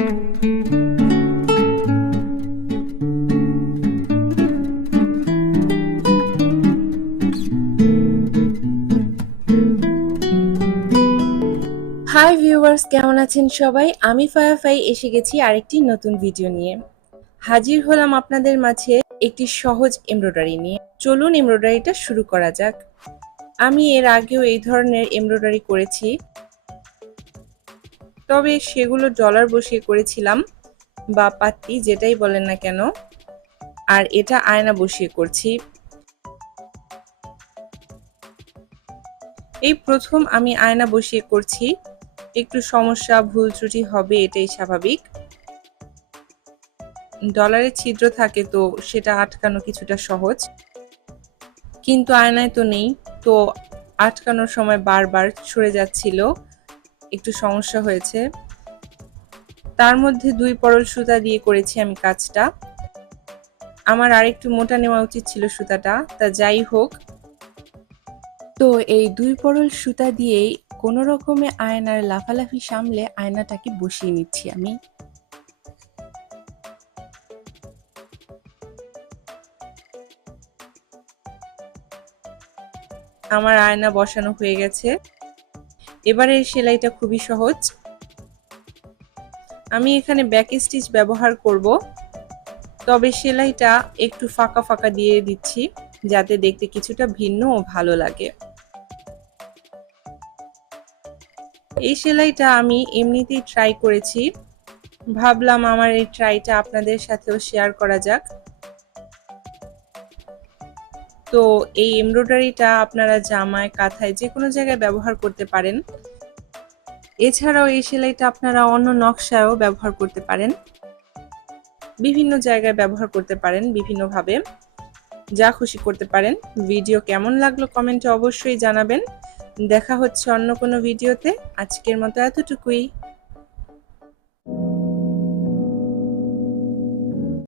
Hi viewers, কেমন আছেন সবাই? আমি ফায়াফাই এসে গেছি আরেকটি নতুন ভিডিও নিয়ে। হাজির হলাম আপনাদের মাঝে একটি সহজ এমব্রয়ডারি নিয়ে। চলুন এমব্রয়ডারিটা শুরু করা যাক। আমি এর আগেও এই ধরনের এমব্রয়ডারি করেছি, তবে সেগুলো ডলার বসিয়ে করেছিলাম বা পাত্তি, যেটাই বলেন না কেন। আর এটা আয়না বসিয়ে করছি। এই প্রথম আমি আয়না বসিয়ে করছি। একটু সমস্যা, ভুল ত্রুটি হবে, এটাই স্বাভাবিক। ডলারে ছিদ্র থাকে তো সেটা আটকানো কিছুটা সহজ, কিন্তু আয়নায় তো নেই, তো আটকানোর সময় বারবার সরে যাচ্ছিল, একটু সমস্যা হয়েছে। তার মধ্যে 2 পরল সুতা দিয়ে করেছি আমি কাজটা। আমার আরেকটু মোটা নেওয়া উচিত ছিল সুতাটা, তা যাই হোক। তো এই 2 পরল সুতা দিয়েই কোনো রকমে আয়নার লাফালাফি সামলে আয়নাটাকে বসিয়ে নিচ্ছি আমি। আমার আয়না বসানো হয়ে গেছে। এবারের সেলাইটা খুবই সহজ। আমি এখানে ব্যাক স্টিচ ব্যবহার করব, তবে সেলাইটা একটু ফাঁকা ফাঁকা দিয়ে দিচ্ছি যাতে দেখতে কিছুটা ভিন্ন ও ভালো লাগে। এই সেলাইটা আমি এমনিতেই ট্রাই করেছি, ভাবলাম আমার এই ট্রাইটা আপনাদের সাথেও শেয়ার করা যাক। তো এই এমব্রয়ডারিটা আপনারা জামায়, কাঁথায়, যে কোনো জায়গায় ব্যবহার করতে পারেন। এছাড়াও এই সেলাইটা আপনারা অন্য নকশায়ও ব্যবহার করতে পারেন, বিভিন্ন জায়গায় ব্যবহার করতে পারেন, বিভিন্নভাবে যা খুশি করতে পারেন। ভিডিও কেমন লাগলো কমেন্টে অবশ্যই জানাবেন। দেখা হচ্ছে অন্য কোনো ভিডিওতে। আজকের মতো এতটুকুই।